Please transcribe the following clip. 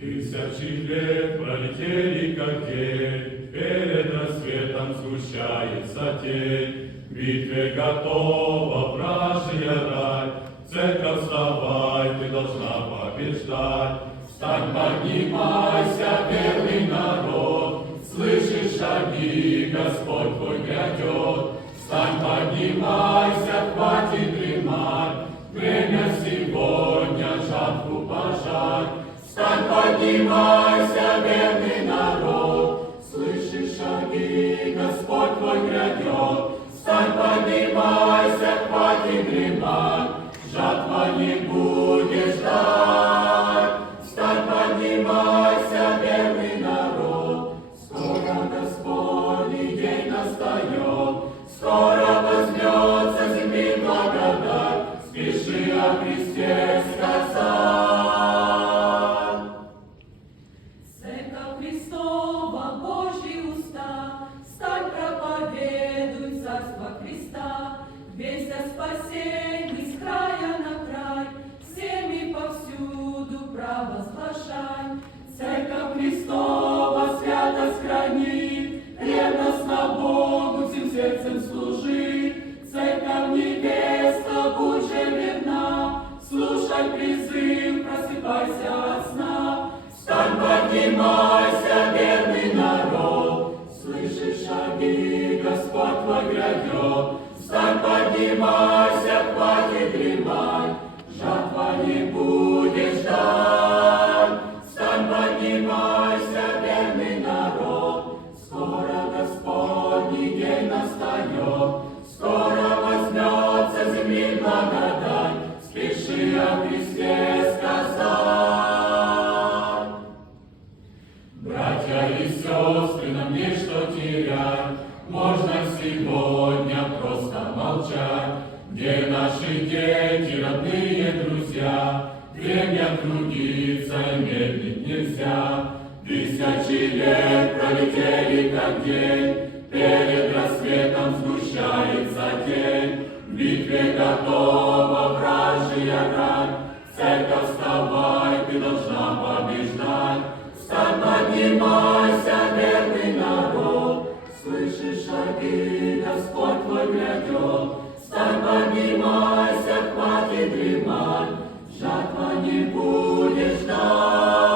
Тысячи лет пролетели, как день, перед рассветом сгущается тень. К битве готова вражья рать, церковь, вставай, ты должна побеждать. Встань, поднимайся, верный народ, слышишь шаги, Господь твой грядет. Встань, поднимайся, хватит дремать, время сегодня жатву пожать. Встань, поднимайся, верный народ, слышишь шаги, Господь твой грядет. Встань, поднимайся, хватит дремать, жатва не будет ждать. Встань, поднимайся, верный народ, скоро Господний день настает, скоро возьмется земли благодать, спеши о Христе сказать. Христова, Божьи уста, стань, проповедуй царство Христа, весть о спасении с края на край, всеми повсюду провозглашай. Церковь Христова святость храни, ревностно Богу всем сердцем служи. Церковь невеста, будь же верна, слушай призыв, просыпайся от сна. Встань, поднимайся, верный народ, слышишь шаги, Господь твой грядет. Встань, поднимайся, хватит дремать, жатва не будет ждать. Встань, поднимайся, верный народ, скоро Господний день настает, скоро возьмется земли благодать, спеши о Христе сказать. Братья и сестры, нам есть что терять, можно сегодня просто молчать. Где наши дети, родные друзья, время трудиться и медлить нельзя. Тысячи лет пролетели, как день, перед рассветом сгущается тень. В битве готова вражья рать, церковь, вставай, ты должна побеждать. Встань, поднимайся, верный народ, слышишь шаги, Господь твой грядет. Встань, поднимайся, хватит дремать, жатва не будет ждать.